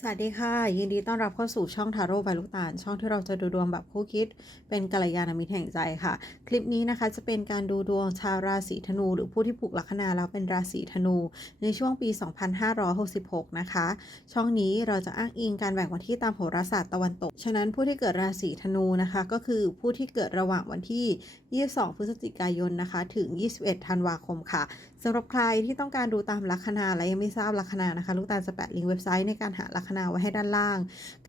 สวัสดีค่ะ ยินดีต้อนรับเข้าสู่ช่องทาโร่ใบลูกตาล ช่องที่เราจะดูดวงแบบคู่คิด เป็นกัลยาณมิตรแห่งใจค่ะ คลิปนี้นะคะจะเป็นการดูดวงชาวราศีธนู หรือผู้ที่ผูกลัคนาแล้วเป็นราศีธนู ในช่วงปี 2566 นะคะ ช่องนี้เราจะอ้างอิงการแบ่งวันที่ตามโหราศาสตร์ตะวันตก ฉะนั้นผู้ที่เกิดราศีธนูนะคะ ก็คือผู้ที่เกิดระหว่างวันที่ 22 พฤศจิกายนนะคะ ถึง 21 ธันวาคมค่ะ สำหรับใครที่ต้องการดูตามลัคนาและยังไม่ทราบลัคนานะคะ ลูกตาลจะแปะลิงก์เว็บไซต์ในการหาลัคนาไว้ให้ด้านล่าง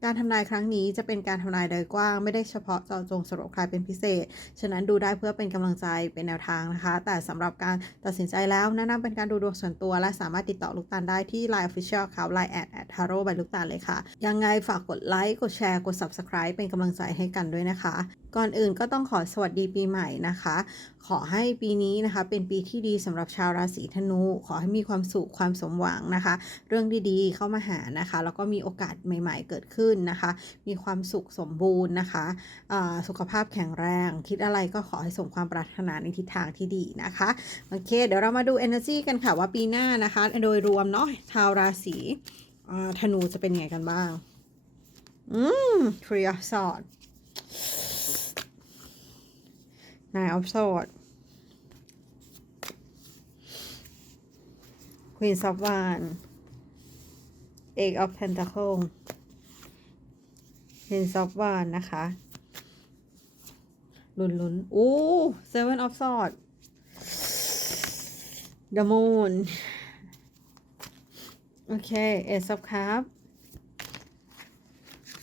การทำนายครั้งนี้จะเป็นการทำนายโดยกว้างไม่ได้เฉพาะเจาะจงสำหรับใครเป็นพิเศษ ฉะนั้นดูได้เพื่อเป็นกำลังใจเป็นแนวทางนะคะ แต่สำหรับการตัดสินใจแล้วแนะนำเป็นการดูดวงส่วนตัว และสามารถติดต่อลูกตาลได้ที่ Line Official ค่ะ Line แอดแอดทาโร่ใบลูกตาลเลยค่ะ ยังไงฝากกดไลค์กดแชร์กด Subscribe เป็นกำลังใจให้กันด้วยนะคะ ก่อนอื่นก็ต้องขอสวัสดีปีใหม่นะคะ ขอให้ปีนี้นะคะ เป็นปีที่ดีสำหรับชาวราศีธนู ขอให้มีความสุขความสมหวังนะคะ เรื่องดีๆเข้ามาหานะคะ แล้วก็มีโอกาสใหม่ๆเกิดขึ้นนะคะ มีความสุขสมบูรณ์นะคะสุขภาพแข็งแรง คิดอะไรก็ขอให้สมความปรารถนาในทิศทางที่ดีนะคะโอเค เดี๋ยวเรามาดู energy กันค่ะว่าปีหน้านะคะ โดยรวมเนาะชาวราศีธนูจะเป็นไงกันบ้างอืม Three of Swords Nine of Swords Queen of Wands Eight of Pentacles Prince of Wands นะคะลุนลุนๆอู้ Seven of Swords The Moon โอเค Ace of Cups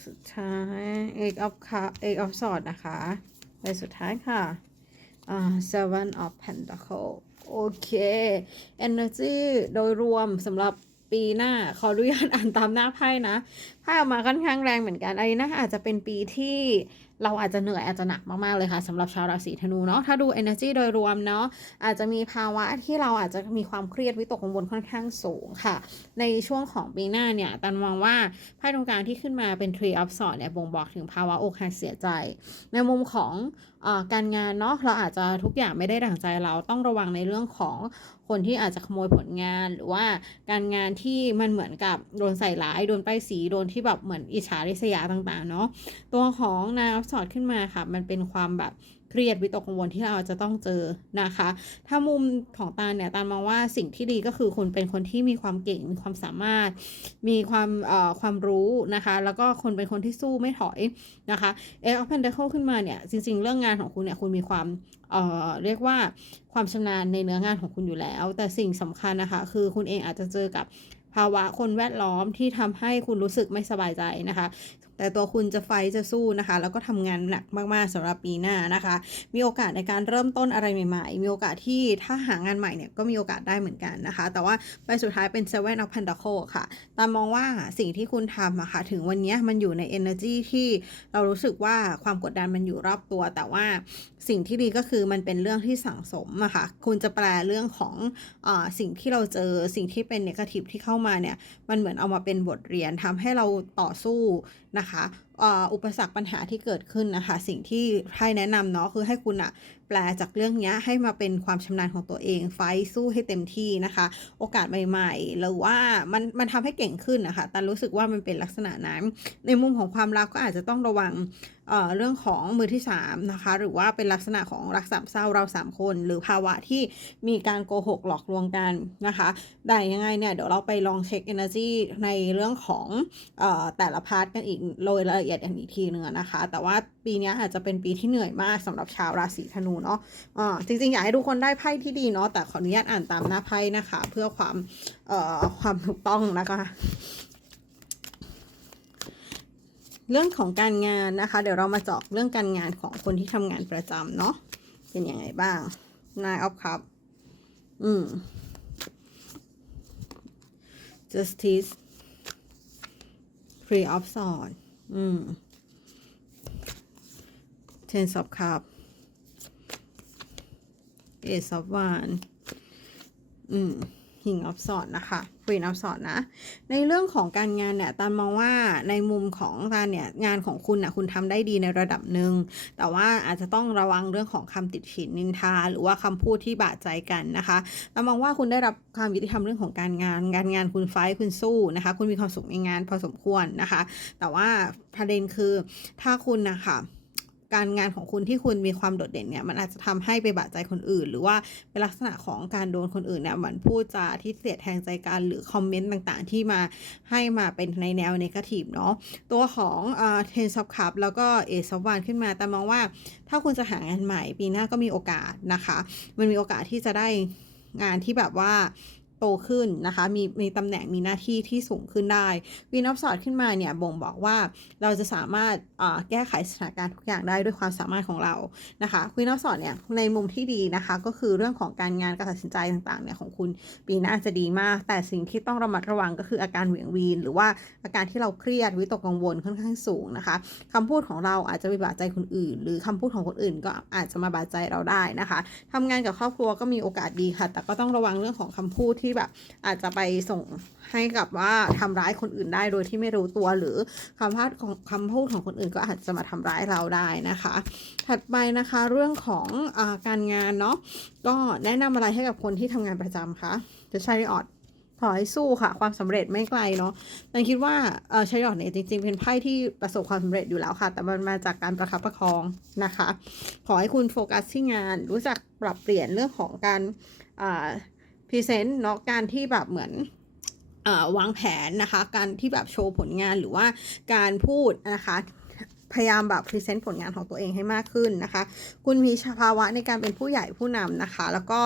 สุดท้าย Eight of Cup Eight of Swords นะคะใบสุดท้ายค่ะ อ่า Seven of Pentacle โอเค Energy โดยรวมสำหรับ ปีหน้า ขออนุญาตอ่านตามหน้าไพ่นะไพ่ออกมาค่อนข้างแรงเหมือนกันไอันนี้นะอาจจะเป็นปีที่เราอาจจะเหนื่อยอาจจะหนักมาก ๆ เลยค่ะสำหรับชาวราศีธนูเนาะถ้าดู energy โดยรวมเนาะอาจจะมีภาวะที่เราอาจจะมีความเครียดวิตกกังวลค่อนข้างสูงค่ะ ในช่วงของปีหน้าเนี่ยตันมองว่าไพ่ตรงกลางที่ขึ้นมาเป็น Tree of Swords เนี่ยบ่งบอกถึงภาวะอกหักเสียใจ ในมุมของอการงานเนาะเราอาจจะทุกอย่างไม่ได้ดั่งใจเราต้องระวังในเรื่องของ คนที่อาจจะขโมยผลงานหรือว่าการงานที่มันเหมือนกับโดนใส่ร้ายโดนป้ายสีโดนที่แบบเหมือนอิจฉาริษยาต่างๆเนาะตัวของนายสอดขึ้นมาค่ะ มันเป็นความแบบ เครียดวิตกกังวลที่เราจะต้องเจอนะคะ ถ้ามุมของตาเนี่ยตามองว่าสิ่งที่ดีก็คือคุณเป็นคนที่มีความเก่งมีความสามารถ มีความเอ่อความรู้นะคะ แล้วก็คนเป็นคนที่สู้ไม่ถอยนะคะเอออฟเพนเดเคิลขึ้นมาเนี่ยจริง ๆ เรื่องงานของคุณเนี่ยคุณมีความเอ่อเรียกว่าความชำนาญในเนื้องานของคุณอยู่แล้ว แต่สิ่งสำคัญนะคะ คือคุณเองอาจจะเจอกับภาวะคนแวดล้อมที่ทำให้คุณรู้สึกไม่สบายใจนะคะ แต่ตัวคุณจะไฟจะสู้นะคะ แล้วก็ทำงานหนักมากๆสำหรับปีหน้านะคะ มีโอกาสในการเริ่มต้นอะไรใหม่ๆ มีโอกาสที่ถ้าหางานใหม่เนี่ยก็มีโอกาสได้เหมือนกันนะคะ แต่ว่าใบสุดท้ายเป็น Seven of Pentacles ค่ะ ตามมองว่าสิ่งที่คุณทำอะค่ะ ถึงวันนี้มันอยู่ใน energy ที่เรารู้สึกว่าความกดดันมันอยู่รอบตัว แต่ว่าสิ่งที่ดีก็คือมันเป็นเรื่องที่สั่งสมอะค่ะ คุณจะแปลเรื่องของอสิ่งที่เราเจอ สิ่งที่เป็น negative ที่เข้ามาเนี่ย มันเหมือนเอามาเป็นบทเรียนทำให้เราต่อสู้นะคะอ่าอุปสรรคปัญหาที่เกิดขึ้นนะคะ สิ่งที่ให้แนะนำเนาะคือให้คุณอะแปลจากเรื่องนี้ให้มาเป็นความชำนาญของตัวเอง ไฟสู้ให้เต็มที่นะคะ โอกาสใหม่ๆหรือว่ามันมันทำให้เก่งขึ้นนะคะแต่รู้สึกว่ามันเป็นลักษณะนั้น ในมุมของความรักก็อาจจะต้องระวังเเรื่องของมือที่3นะคะหรือว่าเป็นลักษณะของรักสามเศร้าเราสามคน หรือภาวะที่มีการโกหกหลอกลวงกันนะคะแต่ยังไงเนี่ยเดี๋ยวเราไปลองเช็ค energy ในเรื่องของอแต่ละพาร์ทกันอีกโดยละเอียดกันอีกทีหนึงนะคะ แต่ว่าปีนี้อาจจะเป็นปีที่เหนื่อยมากสำหรับชาวราศีธนูเนาะอ่าจริงๆ อยากให้ทุกคนได้ไพ่ที่ดีเนาะแต่ขออนุญาตอ่านตามหน้าไพ่นะคะ เพื่อความความถูกต้องนะคะ เรื่องของการงานนะคะ เดี๋ยวเรามาเจาะเรื่องการงานของคนที่ทำงานประจำเนาะเป็นยังไงบ้าง Nine of Cups อืม Justice Three of Swords อืม Ten of Cups Ace of Wands อืม King of Swords นะคะ Queen of Swords นะ ในเรื่องของการงานเนี่ยตานมองว่าในมุมของตานเนี่ยงานของคุณนะคุณทำได้ดีในระดับหนึ่ง แต่ว่าอาจจะต้องระวังเรื่องของคำติดฉินนินทา หรือว่าคำพูดที่บาดใจกันนะคะตานมองว่าคุณได้รับความยุติธรรมเรื่องของการงาน การงานคุณไฟคุณสู้นะคะ คุณมีความสุขในงานพอสมควรนะคะ แต่ว่าประเด็นคือถ้าคุณนะคะ การงานของคุณที่คุณมีความโดดเด่นเนี่ยมันอาจจะทำให้ไปบาดใจคนอื่น หรือว่าเป็นลักษณะของการโดนคนอื่นเนี่ยเหมือนพูดจาที่เสียดแทงใจกันหรือคอมเมนต์ต่างๆ ที่มาให้มาเป็นในแนวเนกาทีฟเนาะตัวของเทนซับคัพแล้วก็เอซับวานขึ้นมาแต่มองว่าถ้าคุณจะหางานใหม่ปีหน้าก็มีโอกาสนะคะ มันมีโอกาสที่จะได้งานที่แบบว่า โตขึ้นนะคะ มีมีตำแหน่งมีหน้าที่ที่สูงขึ้นได้วีนอฟสอดขึ้นมาเนี่ยบ่งบอกว่าเราจะสามารถแก้ไขสถานการณ์ทุกอย่างได้ด้วยความสามารถของเรานะคะวีนอฟสอดเนี่ยในมุมที่ดีนะคะก็คือเรื่องของการงานการตัดสินใจต่างๆเนี่ยของคุณปีหน้าจะดีมาก แต่สิ่งที่ต้องระมัดระวังก็คืออาการเหวี่ยงวีน หรือว่าอาการที่เราเครียดวิตกกังวลค่อนข้างสูงนะคะคำพูดของเราอาจจะไปบาดใจคนอื่น หรือคำพูดของคนอื่นก็อาจจะมาบาดใจเราได้นะคะทำงานกับครอบครัวก็มีโอกาสดีค่ะ แต่ก็ต้องระวังเรื่องของคำพูดที่แบบอาจจะไปส่งให้กับว่าทำร้ายคนอื่นได้โดยที่ไม่รู้ตัวหรือคำพูดของคำพูดของคนอื่นก็อาจจะมาทำร้ายเราได้นะคะ ถัดไปนะคะเรื่องของอการงานเนาะก็แนะนำอะไรให้กับคนที่ทำงานประจำคะจะใช้ออดขอให้สู้ค่ะ ความสำเร็จไม่ไกลเนาะแต่คิดว่าเออใช้ดอกเนี่ยจริงๆ เป็นไพ่ที่ประสบความสำเร็จอยู่แล้วค่ะ แต่มันมาจากการประคับประคองนะคะ ขอให้คุณโฟกัสที่งาน รู้จักปรับเปลี่ยนเรื่องของการ พรีเซนต์เนาะการที่แบบเหมือนวางแผนนะคะ การที่แบบโชว์ผลงานหรือว่าการพูดนะคะ พยายามแบบพรีเซนต์ผลงานของตัวเองให้มากขึ้นนะคะ คุณมีภาวะในการเป็นผู้ใหญ่ผู้นำนะคะ แล้วก็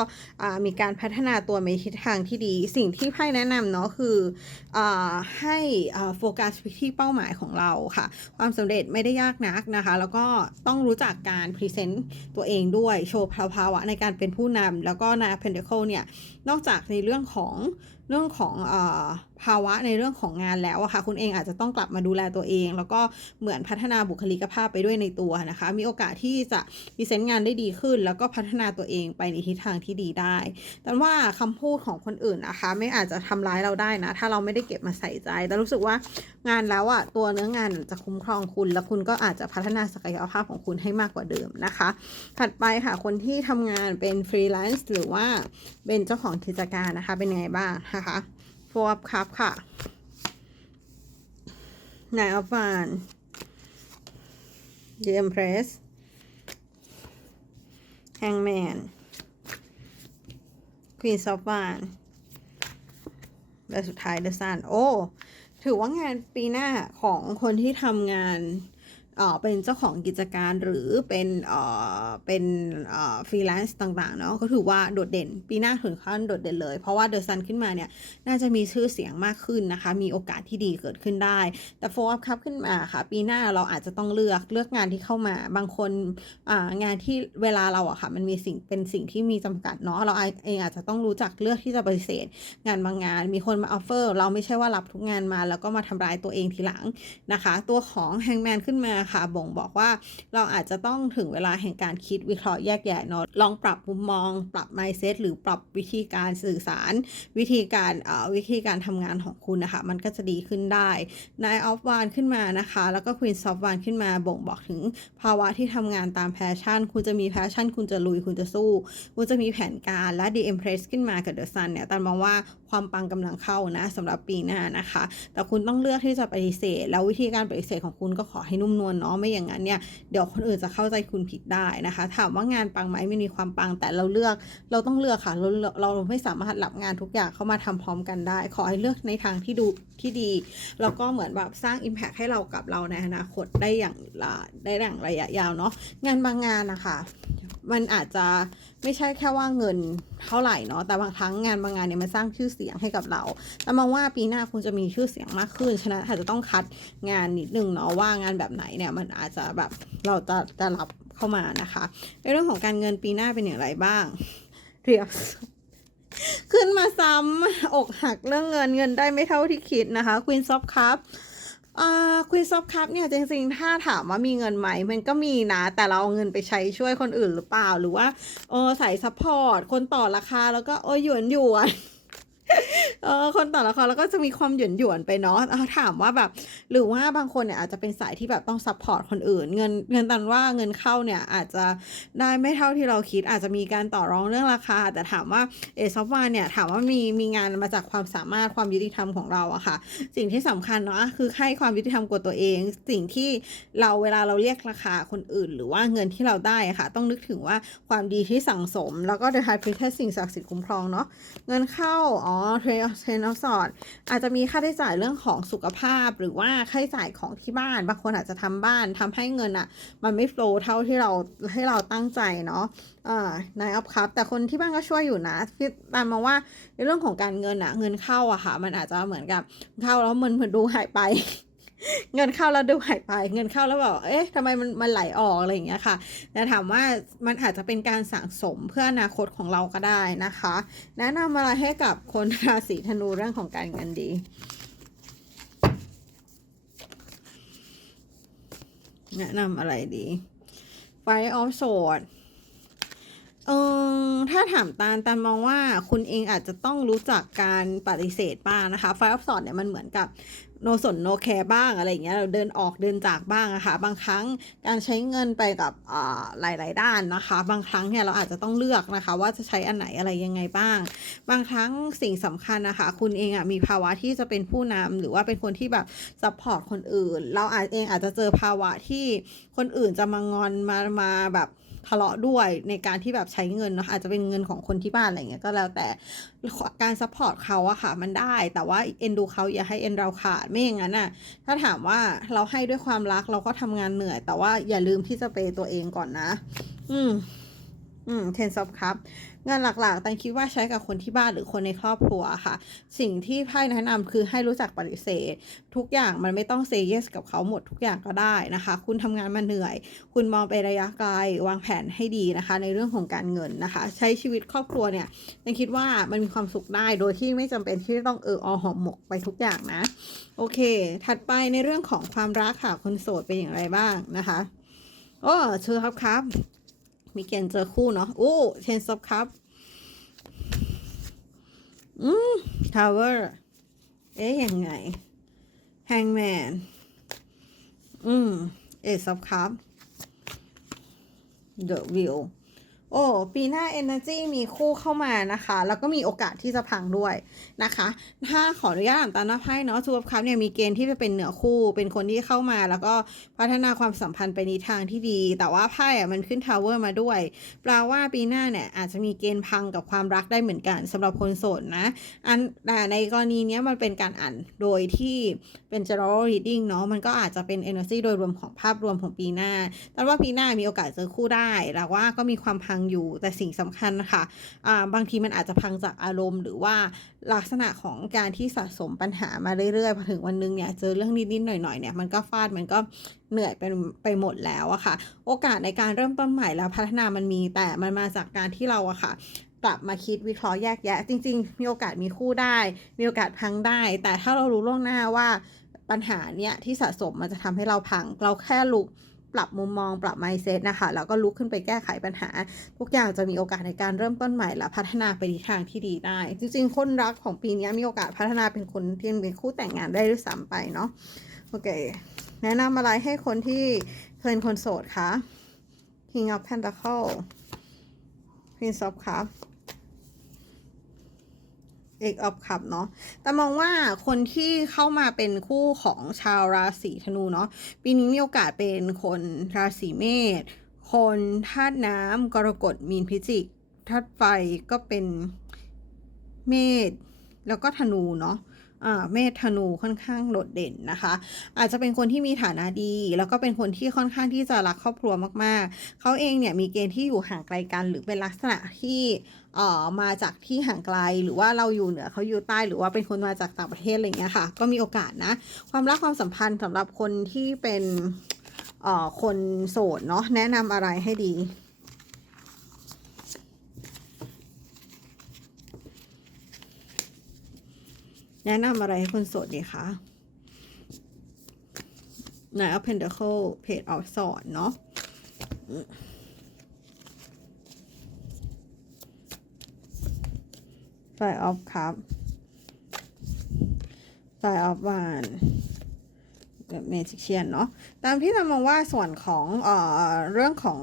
มีการพัฒนาตัวในทิศทางที่ดี สิ่งที่ไพ่แนะนำเนาะคืออให้โฟกัสที่เป้าหมายของเราค่ะ ความสำเร็จไม่ได้ยากนักนะคะ แล้วก็ต้องรู้จักการพรีเซนต์ตัวเองด้วย โชว์ภาวะในการเป็นผู้นำแล้วก็นาเพนเดเคิลเนี่ย นอกจากในเรื่องของ เรื่องของอภาวะในเรื่องของงานแล้วอะค่ะ คุณเองอาจจะต้องกลับมาดูแลตัวเอง แล้วก็เหมือนพัฒนาบุคลิกภาพไปด้วยในตัวนะคะ มีโอกาสที่จะพรีเซนต์งานได้ดีขึ้น แล้วก็พัฒนาตัวเองไปในทิศทางที่ดีได้ แต่ว่าคำพูดของคนอื่นนะคะ ไม่อาจจะทำร้ายเราได้นะ ถ้าเราไม่ได้เก็บมาใส่ใจ แต่รู้สึกว่างานแล้วอะตัวเนื้องานจะคุ้มครองคุณ แล้วคุณก็อาจจะพัฒนาศักยภาพของคุณให้มากกว่าเดิมนะคะ ถัดไปค่ะ คนที่ทำงานเป็นฟรีแลนซ์หรือว่าเป็นเจ้าของกิจการนะคะ เป็นไงบ้างนะคะโฟร์คัพค่ะนายอัฟาน The Empress Hangman Queen of Wands และสุดท้าย The Sun โอ้ ถือว่างานปีหน้าของคนที่ทำงาน เอ่อเป็นเจ้าของกิจการหรือเป็นเอ่อเป็นอ่อฟรีแลนซ์ต่างๆเนาะก็ถือว่าโดดเด่น ปีหน้าถึงขั้นโดดเด่นเลย เพราะว่าเดอะซันขึ้นมาเนี่ยน่าจะมีชื่อเสียงมากขึ้นนะคะ มีโอกาสที่ดีเกิดขึ้นได้ แต่โฟล์คัพขึ้นมาค่ะ ปีหน้าเราอาจจะต้องเลือกเลือกงานที่เข้ามาบางคนอ่างานที่เวลาเราอะค่ะมันมีสิ่งเป็นสิ่งที่มีจำกัดเนาะเราเองอาจจะต้องรู้จักเลือกที่จะปฏิเสธ งานบางงานมีคนมาออฟเฟอร์ เราไม่ใช่ว่ารับทุกงานมา แล้วก็มาทำร้ายตัวเองทีหลังนะคะ ตัวของแฮงแมนขึ้นมาคะ บ่งบอกว่าเราอาจจะต้องถึงเวลาแห่งการคิดวิเคราะห์แยกแยะเนาะลองปรับมุมมอง ปรับ mindset หรือปรับวิธีการสื่อสาร วิธีการเอ่อวิธีการทำงานของคุณนะคะ มันก็จะดีขึ้นได้นายออฟวานขึ้นมานะคะ แล้วก็ควีนซอฟวานขึ้นมาบ่งบอกถึงภาวะที่ทำงานตามแพชชั่น คุณจะมีแพชชั่น คุณจะลุยคุณจะสู้ คุณจะมีแผนการและ The Empress ขึ้นมากับ The Sun เนี่ยตันมองว่าความปังกำลังเข้านะสำหรับปีหน้านะคะ แต่คุณต้องเลือกที่จะปฏิเสธ แล้ววิธีการปฏิเสธของคุณก็ขอให้นุ่มนวลเนาะไม่อย่างนั้นเนี่ยเดี๋ยวคนอื่นจะเข้าใจคุณผิดได้นะคะ ถามว่างานปังไหมไม่มีความปังแต่เราเลือกเราต้องเลือกค่ะเราเราไม่สามารถรับงานทุกอย่างเข้ามาทำพร้อมกันได้ ขอให้เลือกในทางที่ดูที่ดี แล้วก็เหมือนแบบสร้าง Impact ให้เรากับเราในอนาคตได้อย่างได้อย่างระยะยาวเนาะงานบางงานนะคะ มันอาจจะไม่ใช่แค่ว่าเงินเท่าไหร่เนาะแต่บางครั้งงานบางงานเนี่ยมันสร้างชื่อเสียงให้กับเราแต่มองว่าปีหน้าคุณจะมีชื่อเสียงมากขึ้น ฉะนั้นอาจจะต้องคัดงานนิดนึงเนาะว่างานแบบไหนเนี่ยมันอาจจะแบบเราจะจะรับเข้ามานะคะในเรื่องของการเงินปีหน้าเป็นอย่างไรบ้างเรียบขึ้นมาซ้ำอกหักเรื่องเงินเงินได้ไม่เท่าที่คิดนะคะ Queen of Cup อ่า คุณซอฟครับเนี่ยจริงๆ ถ้าถามว่ามีเงินไหม มันก็มีนะ แต่เราเอาเงินไปใช้ช่วยคนอื่นหรือเปล่า หรือว่าเออใส่ซัพพอร์ต คนต่อราคาแล้วก็โออหยวนหยวน เออคนต่อละครแล้วก็จะมีความหยวนหยวนๆไปเนาะเอาถามว่าแบบ หรือว่าบางคนเนี่ยอาจจะเป็นสายที่แบบต้องซัพพอร์ตคนอื่น เงินเงินตันว่าเงินเข้าเนี่ยอาจจะได้ไม่เท่าที่เราคิด อาจจะมีการต่อรองเรื่องราคา แต่ถามว่าเอซอฟวานเนี่ยถามว่ามีมีงานมาจากความสามารถความยุติธรรมของเราอะค่ะ สิ่งที่สำคัญเนาะคือให้ความยุติธรรมกับตัวเอง สิ่งที่เราเวลาเราเรียกราคาคนอื่น หรือว่าเงินที่เราได้ค่ะ ต้องนึกถึงว่าความดีที่สั่งสม แล้วก็ The High Priestess สิ่งศักดิ์สิทธิ์คุ้มครองเนาะเงินเข้าอ๋อเทรนเทรนออฟสอดอาจจะมีค่าใช้จ่ายเรื่องของสุขภาพ หรือว่าค่าใช้จ่ายของที่บ้าน บางคนอาจจะทำบ้านทำให้เงินอะ่ะ มันไม่โฟลว์เท่าที่เราให้เราตั้งใจเนาะอ่านายอัพครับแต่คนที่บ้านก็ช่วยอยู่นะคือตามมาว่าในเรื่องของการเงินอะ เงินเข้าอะค่ะ มันอาจจะเหมือนกับเข้าแล้วมันเหมือนดูหายไป เงินเข้าแล้วดูหายไป เงินเข้าแล้วแบบเอ๊ะทำไมมันมันไหลออกอะไรอย่างเงี้ยค่ะแต่ถามว่ามันอาจจะเป็นการสั่งสมเพื่ออนาคตของเราก็ได้นะคะ แนะนำอะไรให้กับคนราศีธนูเรื่องของการเงินดีแนะนำอะไรดี Five of Sword เออถ้าถามตาลตาลมองว่าคุณเองอาจจะต้องรู้จักการปฏิเสธบ้างนะคะ Five of Sword เนี่ยมันเหมือนกับ โนสนโนแคร์บ้างอะไรอย่างเงี้ยเราเดินออกเดินจากบ้างอะค่ะบางครั้งการใช้เงินไปกับหลาย ๆ ด้านนะคะ บางครั้งเนี่ยเราอาจจะต้องเลือกนะคะ ว่าจะใช้อันไหนอะไรยังไงบ้าง บางครั้งสิ่งสำคัญนะคะ คุณเองอะมีภาวะที่จะเป็นผู้นำหรือว่าเป็นคนที่แบบซัพพอร์ตคนอื่น เราอาจเองอาจจะเจอภาวะที่คนอื่นจะมางอนมามาแบบ ทะเลาะด้วยในการที่แบบใช้เงินเนาะอาจจะเป็นเงินของคนที่บ้านอะไรเงี้ยก็แล้วแต่การซัพพอร์ตเขาอะค่ะมันได้ แต่ว่าเอ็นดูเขาอย่าให้เอ็นเราขาดไม่อย่างนั้นอะถ้าถามว่าเราให้ด้วยความรักเราก็ทำงานเหนื่อย แต่ว่าอย่าลืมที่จะเปย์ตัวเองก่อนนะ อืมอืมเทนซับครับ งานหลักๆตันคิดว่าใช้กับคนที่บ้านหรือคนในครอบครัวค่ะ สิ่งที่ไพ่แนะนำคือให้รู้จักปฏิเสธ ทุกอย่างมันไม่ต้องเซเยสกับเขาหมดทุกอย่างก็ได้นะคะ คุณทำงานมาเหนื่อย คุณมองไประยะไกล วางแผนให้ดีนะคะ ในเรื่องของการเงินนะคะ ใช้ชีวิตครอบครัวเนี่ยตันคิดว่ามันมีความสุขได้โดยที่ไม่จำเป็นที่ต้องเอออหอมหมกไปทุกอย่างนะ โอเค ถัดไปในเรื่องของความรักค่ะคนโสดเป็นอย่างไรบ้างนะคะโอ้เชิญครับครับ มีเกณฑ์เจอคู่เนาะโอ้เทนซับครับอืมทาวเวอร์เอ๊ยยังไงแฮงแมนอืมเอซับครับเดอะวิว โอ้ปีหน้า Energy มีคู่เข้ามานะคะ แล้วก็มีโอกาสที่จะพังด้วยนะคะ ถ้าขออนุญาตอ่านตามหน้าไพ่เนาะทูบคัพเนี่ยมีเกณฑ์ที่จะเป็นเหนือคู่ เป็นคนที่เข้ามาแล้วก็พัฒนาความสัมพันธ์ไปในทางที่ดี แต่ว่าไพ่อะมันขึ้นทาวเวอร์มาด้วยแปลว่าปีหน้าเนี่ยอาจจะมีเกณฑ์พังกับความรักได้เหมือนกันสำหรับคนโสดนะอันแต่ในกรณีเนี้ยมันเป็นการอ่านโดยที่ เป็น general reading เนาะมันก็อาจจะเป็น energy โดยรวมของภาพรวมของปีหน้า แต่ว่าปีหน้ามีโอกาสเจอคู่ได้แต่ว่าก็มีความพังอยู่แต่สิ่งสำคัญนะคะอ่าบางทีมันอาจจะพังจากอารมณ์ หรือว่าลักษณะของการที่สะสมปัญหามาเรื่อยๆพอถึงวันนึงเนี่ยเจอเรื่องนิดๆหน่อยๆเนี่ยมันก็ฟาดมันก็เหนื่อยไปไปหมดแล้วอะค่ะ โอกาสในการเริ่มต้นใหม่แล้วพัฒนามันมีแต่มันมาจากการที่เราอะค่ะกลับมาคิดวิเคราะห์แยกแยะ จริง ๆ มีโอกาสมีคู่ได้ มีโอกาสพังได้ แต่ถ้าเรารู้ล่วงหน้าว่า ปัญหาเนี้ยที่สะสมมันจะทำให้เราพัง เราแค่ลุกปรับมุมมอง ปรับ mindset นะคะ แล้วก็ลุกขึ้นไปแก้ไขปัญหา ทุกอย่างจะมีโอกาสในการเริ่มต้นใหม่ และพัฒนาไปในทางที่ดีได้ จริงๆ คนรักของปีนี้มีโอกาสพัฒนาเป็นคนที่เป็นคู่แต่งงานได้ด้วยซ้ำไปเนาะ โอเค แนะนำอะไรให้คนที่เป็นคนโสดคะ King of Pentacle Prince of Cup เอกออฟคัพเนาะ แต่มองว่าคนที่เข้ามาเป็นคู่ของชาวราศีธนูเนาะ ปีนี้มีโอกาสเป็นคนราศีเมษ คนธาตุน้ำกรกฎมีนพิจิกธาตุไฟก็เป็นเมษแล้วก็ธนูเนาะอ่าเมธนูค่อนข้างโดดเด่นนะคะ อาจจะเป็นคนที่มีฐานะดี แล้วก็เป็นคนที่ค่อนข้างที่จะรักครอบครัวมากๆ เขาเองเนี่ยมีเกณฑ์ที่อยู่ห่างไกลกันหรือเป็นลักษณะที่ เอ่อมาจากที่ห่างไกลหรือว่าเราอยู่เหนือเขาอยู่ใต้หรือว่าเป็นคนมาจากต่างประเทศอะไรเงี้ยค่ะ ก็มีโอกาสนะ ความรักความสัมพันธ์สำหรับคนที่เป็นเอ่อคนโสดเนาะแนะนำอะไรให้ดีแนะนำอะไรให้คนโสดดีคะไหนเอา Pentacle เพจเอาสอนเนาะ fly off cup อฟอ off one เมจิเชียนเนาะตามที่เรามองว่าส่วนของเอ่อเรื่องของ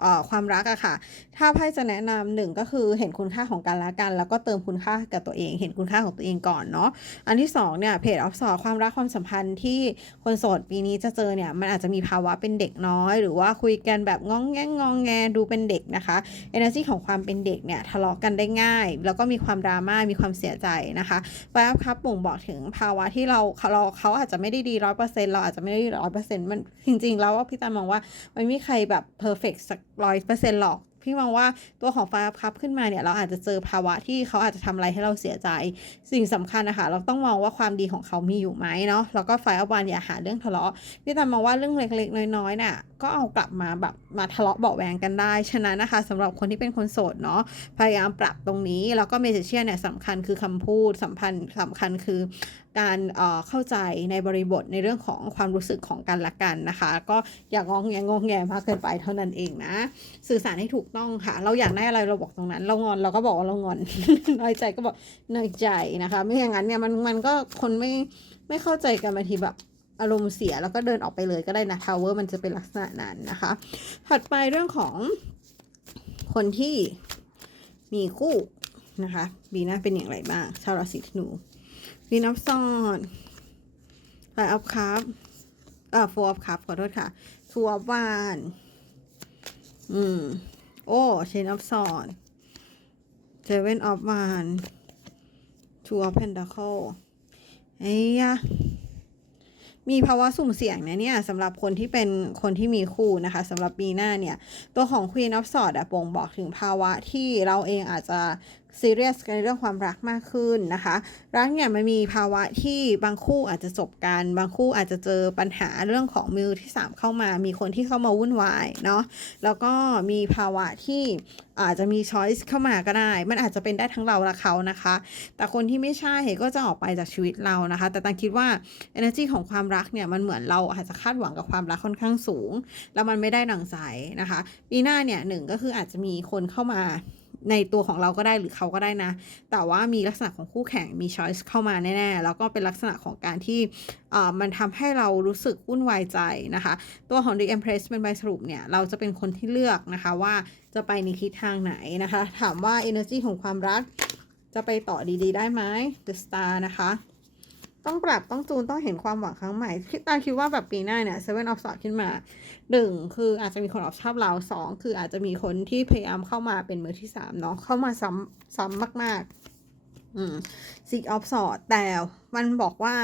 เอ่อความรักอะค่ะถ้าไพ่จะแนะนำหนึ่งก็คือเห็นคุณค่าของกันและกัน แล้วก็เติมคุณค่ากับตัวเอง เห็นคุณค่าของตัวเองก่อนเนาะอันที่สองเนี่ยเพจออฟสอความรักความสัมพันธ์ที่คนโสดปีนี้จะเจอเนี่ยมันอาจจะมีภาวะเป็นเด็กน้อย หรือว่าคุยกันแบบงองแงงงองแงดูเป็นเด็กนะคะ energy ของความเป็นเด็กเนี่ยทะเลาะกันได้ง่าย แล้วก็มีความดราม่ามีความเสียใจนะคะไฟอัพครับบ่งบอกถึงภาวะที่เราเราเขาอาจจะไม่ได้ดีร้อยเปอร์เซ็นต์เราอาจจะไม่ได้ร้อยเปอร์เซ็นต์มันจริงๆ แล้วพี่ตามองว่ามันไม่มีใครแบบเพอร์เฟกสักร้อยเปอร์เซ็นต์หรอก พี่มองว่าตัวของฟอัพครับขึ้นมาเนี่ยเราอาจจะเจอภาวะที่เขาอาจจะทำอะไรให้เราเสียใจ สิ่งสำคัญนะคะเราต้องมองว่าความดีของเขามีอยู่ไหมเนาะแล้วก็ไฟอัพวันอย่าหาเรื่องทะเลาะพี่ตามมองว่าเรื่องเล็กๆน้อยๆน่ะ ก็เอากลับมาแบบมาทะเลาะเบาแวงกันได้ ฉะนั้นนะคะสำหรับคนที่เป็นคนโสดเนาะพยายามปรับตรงนี้ แล้วก็เมเจเชียเนี่ยสำคัญคือคำพูดสัมพันธ์สำคัญคือการเอ่อเข้าใจในบริบทในเรื่องของความรู้สึกของกันและกันนะคะ ก็อย่างงองแงงงแงมากเกินไปเท่านั้นเองนะ สื่อสารให้ถูกต้องค่ะ เราอยากได้อะไรเราบอกตรงนั้น เรางอนเราก็บอกว่าเรางอนน้อยใจก็บอกน้อยใจนะคะ ไม่อย่างนั้นเนี่ยมันมันก็คนไม่ไม่เข้าใจกันบางทีแบบ อารมณ์เสียแล้วก็เดินออกไปเลยก็ได้นะทาวเวอร์มันจะเป็นลักษณะนั้นนะคะ ถัดไปเรื่องของคนที่มีคู่นะคะบีน่าเป็นอย่างไรบ้าง ชาวราศีธนูวีนับซอนไฟอัพครับเอ่อโฟอัพครับขอโทษค่ะทูอัพวาน อืม โอ้เชนอัพซอนเจเวนอัพวานทูอัพเพนดาคิลเอ้ยะ มีภาวะสุ่มเสี่ยงนะเนี่ยสำหรับคนที่เป็นคนที่มีคู่นะคะสำหรับปีหน้าเนี่ย ตัวของ Queen of Swords อะบ่งบอกถึงภาวะที่เราเองอาจจะ ซีเรียสกันในเรื่องความรักมากขึ้นนะคะ รักเนี่ยมันมีภาวะที่บางคู่อาจจะจบกัน บางคู่อาจจะเจอปัญหาเรื่องของมือที่ 3 เข้ามา มีคนที่เข้ามาวุ่นวายเนาะแล้วก็มีภาวะที่อาจจะมีช้อยส์เข้ามาก็ได้ มันอาจจะเป็นได้ทั้งเราและเขานะคะ แต่คนที่ไม่ใช่ก็จะออกไปจากชีวิตเรานะคะ แต่ตังคิดว่า energy ของความรักเนี่ยมันเหมือนเราอาจจะคาดหวังกับความรักค่อนข้างสูง แล้วมันไม่ได้ดังใจนะคะ ปีหน้าเนี่ยหนึ่งก็คืออาจจะมีคนเข้ามา ในตัวของเราก็ได้หรือเขาก็ได้นะ แต่ว่ามีลักษณะของคู่แข่งมี choice เข้ามาแน่ๆ แล้วก็เป็นลักษณะของการที่มันทำให้เรารู้สึกวุ่นวายใจนะคะ ตัวของ The Empress เป็นใบสรุปเนี่ย เราจะเป็นคนที่เลือกนะคะว่าจะไปในทิศทางไหนนะคะ ถามว่า energy ของความรักจะไปต่อดีๆ ได้ไหม The Star นะคะ ต้องปรับต้องจูนต้องเห็นความหวังครั้งใหม่คิดตาคิดว่าแบบปีหน้าเนี่ย Seven of Swords ขึ้นมา หนึ่งคืออาจจะมีคนออกชอบเราสองคืออาจจะมีคนที่พยายามเข้ามาเป็นมือที่สามเนาะเข้ามาซ้ำซ้ำมาก ๆ อืม Six of Swords แต่มันบอกว่า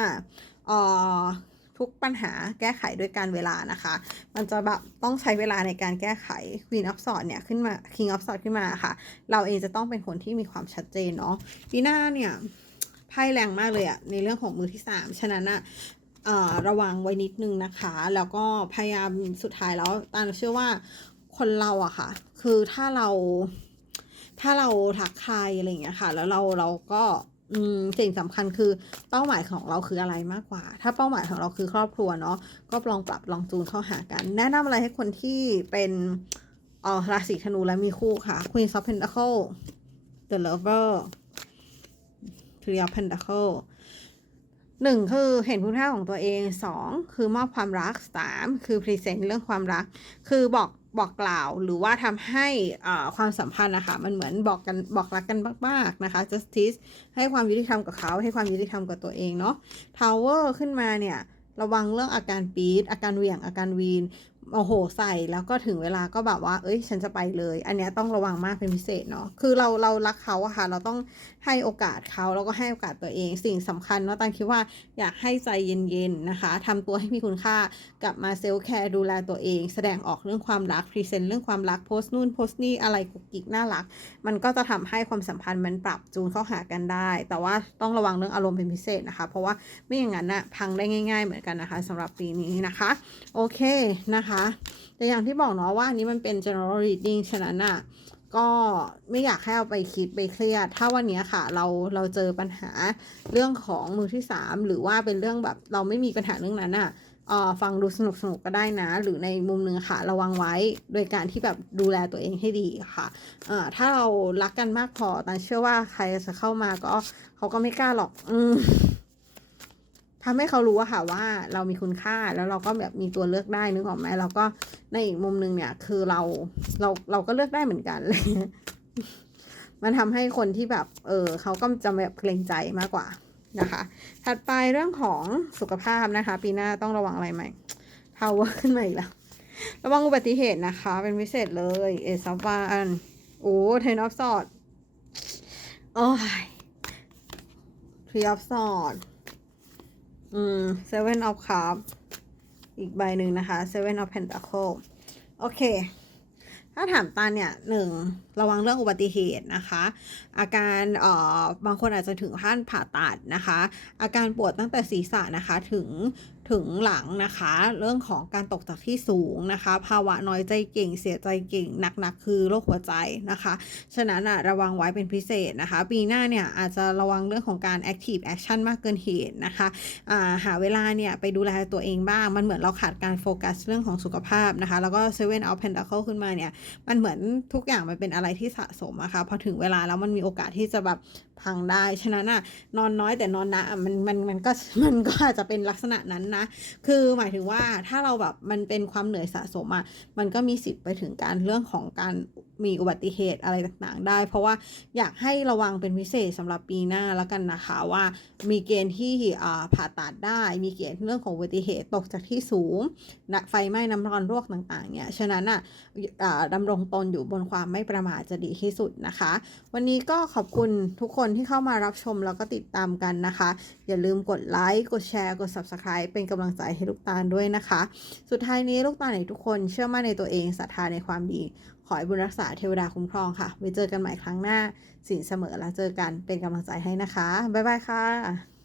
เอ่อทุกปัญหาแก้ไขด้วยการเวลานะคะ มันจะแบบต้องใช้เวลาในการแก้ไข Queen of Swords เนี่ยขึ้นมา King of Swords ขึ้นมาค่ะ เราเองจะต้องเป็นคนที่มีความชัดเจนเนาะปีหน้าเนี่ยไพ่แรงมากเลยอะในเรื่องของมือที่สามฉะนั้นอะ ระวังไว้นิดนึงนะคะ แล้วก็พยายามสุดท้ายแล้วตาเชื่อว่าคนเราอะค่ะ คือถ้าเรา ถ้าเราทักใครอะไรอย่างเงี้ยค่ะ แล้วเราเราก็อืมสิ่งสำคัญคือเป้าหมายของเราคืออะไรมากกว่า ถ้าเป้าหมายของเราคือครอบครัวเนาะก็ลองปรับลองจูนเข้าหากัน แนะนำอะไรให้คนที่เป็นออราศีธนูและมีคู่ค่ะ Queen of Pentacle The Lover Three of Pentacle หนึ่งคือเห็นคุณค่าของตัวเองสองคือมอบความรักสามคือพรีเซนต์เรื่องความรัก คือบอกบอกกล่าวหรือว่าทำให้อ่าความสัมพันธ์นะคะมันเหมือนบอกกันบอกรักกันมากๆนะคะ justice ให้ความยุติธรรมกับเขาให้ความยุติธรรมกับตัวเองเนาะ tower ขึ้นมาเนี่ยระวังเรื่องอาการปี๊ดอาการเหวี่ยงอาการวีนโอ้โหใส่แล้วก็ถึงเวลาก็แบบว่า เอ้ย ฉันจะไปเลย อันเนี้ยต้องระวังมากเป็นพิเศษเนาะคือเราเรารักเขาอะค่ะ เราต้องให้โอกาสเขาแล้วก็ให้โอกาสตัวเอง สิ่งสำคัญเนาะตันคิดว่าอยากให้ใจเย็นๆนะคะทำตัวให้มีคุณค่ากลับมาเซลล์แคร์ดูแลตัวเอง แสดงออกเรื่องความรักพรีเซนต์เรื่องความรักโพสต์นู่นโพสต์นี่อะไรกุกกิกน่ารัก มันก็จะทำให้ความสัมพันธ์มันปรับจูนเข้าหากันได้ แต่ว่าต้องระวังเรื่องอารมณ์เป็นพิเศษนะคะ เพราะว่าไม่อย่างนั้นนะพังได้ง่าย ๆ เหมือนกันนะคะสำหรับปีนี้นะคะ โอเคนะคะ แต่อย่างที่บอกเนาะว่าอันนี้มันเป็น general reading ฉะนั้นอะ ก็ไม่อยากให้เอาไปคิดไปเครียด ถ้าวันนี้ค่ะ เราเราเจอปัญหาเรื่องของมือที่สามหรือว่าเป็นเรื่องแบบเราไม่มีปัญหาเรื่องนั้นอะออฟังดูสนุกสนุกก็ได้นะ หรือในมุมหนึงค่ะ ระวังไว้โดยการที่แบบดูแลตัวเองให้ดีค่ะเอ่อถ้าเรารักกันมากพอตันเชื่อว่าใครจะเข้ามาก็เขาก็ไม่กล้าหรอก อื มำให้เขารู้อะค่ะว่าเรามีคุณค่าแล้วเราก็แบบมีตัวเลือกได้นึกออกไหมแล้วก็ในอีกมุมหนึ่งเนี่ย คือเราเราเราก็เลือกได้เหมือนกันเงี้ยมันทำให้คนที่แบบ เออเขาก็จะแบบเกรงใจมากกว่านะคะ ถัดไปเรื่องของสุขภาพนะคะ ปีหน้าต้องระวังอะไรไหม power ขึ้นมาอีกแล้ว ระวังอุบัติเหตุนะคะ เป็นพิเศษเลยเอซับวานโอ้เทนอฟสอดโอ้ยทรีออฟสอด อืมเซเว่นออฟคาร์อีกใบหนึ่งนะคะเซเว่นออฟเพนตาเคิลโอเค ถ้าถามตาเนี่ยหนึ่งระวังเรื่องอุบัติเหตุนะคะ อาการเอ่อบางคนอาจจะถึงขั้นผ่าตัดนะคะ อาการปวดตั้งแต่ศีรษะนะคะถึง ถึงหลังนะคะ เรื่องของการตกจากที่สูงนะคะ ภาวะน้อยใจเก่ง เสียใจเก่งหนักๆคือโรคหัวใจนะคะ ฉะนั้นระวังไว้เป็นพิเศษนะคะ ปีหน้าเนี่ยอาจจะระวังเรื่องของการ active action มากเกินเหตุนะคะาหาเวลาเนี่ยไปดูแลตัวเองบ้าง มันเหมือนเราขาดการโฟกัสเรื่องของสุขภาพนะคะ แล้วก็ seven of pentacle ขึ้นมาเนี่ย มันเหมือนทุกอย่างมันเป็นอะไรที่สะสมอะค่ะพอถึงเวลาแล้วมันมีโอกาสที่จะแบบ พังได้ฉะนั้นอะนอนน้อยแต่นอนนะมันมันมันก็มันก็อาจจะเป็นลักษณะนั้นนะ คือหมายถึงว่าถ้าเราแบบมันเป็นความเหนื่อยสะสมอะมันก็มีสิทธิ์ไปถึงการเรื่องของการมีอุบัติเหตุอะไรต่างๆ ได้ เพราะว่าอยากให้ระวังเป็นพิเศษสำหรับปีหน้าแล้วกันนะคะว่ามีเกณฑ์ที่อ่าผ่าตัดได้ มีเกณฑ์เรื่องของอุบัติเหตุตกจากที่สูงนะไฟไหม้น้ำร้อนรวกต่างๆเนี่ยฉะนั้นอะอ่าดำรงตนอยู่บนความไม่ประมาทจะดีที่สุดนะคะ วันนี้ก็ขอบคุณทุกคนที่เข้ามารับชมแล้วก็ติดตามกันนะคะ อย่าลืมกดไลค์กดแชร์กด Subscribe เป็นกำลังใจให้ลูกตาลด้วยนะคะ สุดท้ายนี้ลูกตาลให้ทุกคนเชื่อมั่นในตัวเองศรัทธาในความดี ขอให้บุญรักษาเทวดาคุ้มครองค่ะไว้เจอกันใหม่ครั้งหน้าสินเสมอแล้วเจอกันเป็นกำลังใจให้นะคะบ๊ายบายค่ะ